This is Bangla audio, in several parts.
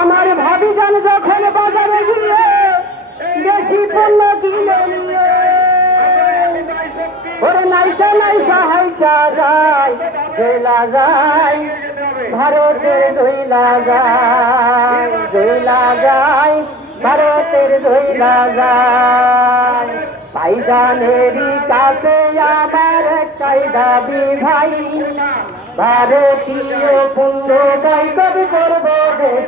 আমার ভাবি জান যখন বাজারে গিয়ে বেশি পণ্য কিনে নিয়ে। ওরে নাইসা নাইসা হাইটা যায় জেলা যায়, ভারতের দইলা যায় দইলা যায়, ভারতের দইলা যায়। ভাইজানেরই কাছে আমার দাবি ভাই ভারতীয় পুণ্য বৈকট করব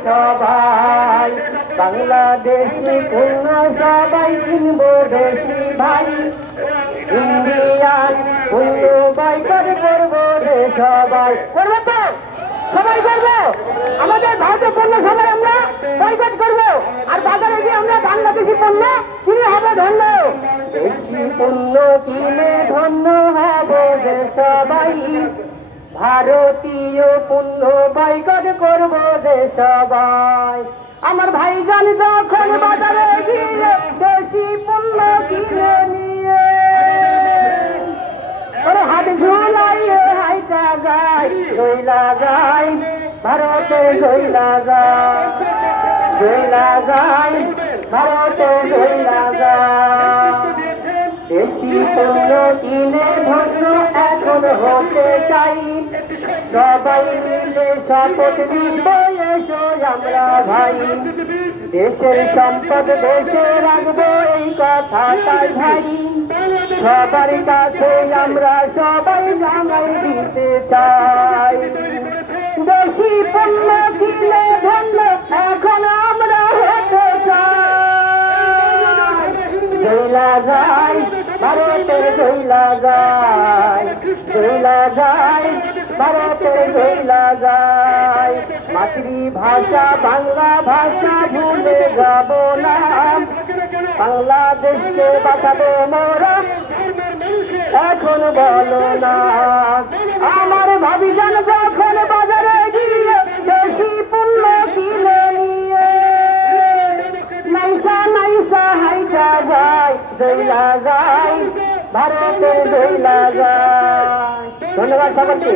সবাই। বাংলাদেশি পুণ্য সবাই কিনব দেশি ভাই। ইন্ডিয়ান পুণ্য বৈকট করব সবাই। করব তো? সবাই করব? আমাদের ভারতীয় পণ্য সবাই আমরা বয়কট করব। আর বাজারে গিয়ে আমরা বাংলাদেশি পণ্য কিনে হবে ধন্য। দেশি পণ্য কিনে ধন্য হব সবাই। ভারতীয় পুণ্য বয়কট করব যে সবাই। আমার ভাইজান যখন বাজারে গিয়ে দেশি পণ্য কিনে নিয়ে হাত ঝুলাইয়ে হাইটা যায় জইলা যায় ভারতে জইলা যায় জইলা যায় ভারতে জইলা যায় দেশি পণ্য কিনে ধন্য এখন হতে চাই। সবাই মিলে শপথ নিব, এসো আমরা ভাই। দেশের সম্পদ দেশে রাখব, এই কথাটাই ভাই। সবার কাছে আমরা সবাই জানাই দিতে চাই। দেশি পণ্য কিনে ধন্য, এখন আমরা হতে চাই। জইলা যায় ভারতের জইলা যায় জইলা যায়, ভারতের জইলা যায়। মাতৃভাষা, বাংলা ভাষা ভুলে যাব না। বাংলাদেশকে বাঁচাবো মোরা। এখন বলো না। আমার ভাবি জান যখন বাজারে গিয়ে দেশি পণ্য কিনে নিয়ে, নাইসা নাইসা হাইটা যায়, জইলা যায় ভারতে জইলা যায়। ধন্যবাদ সকলকে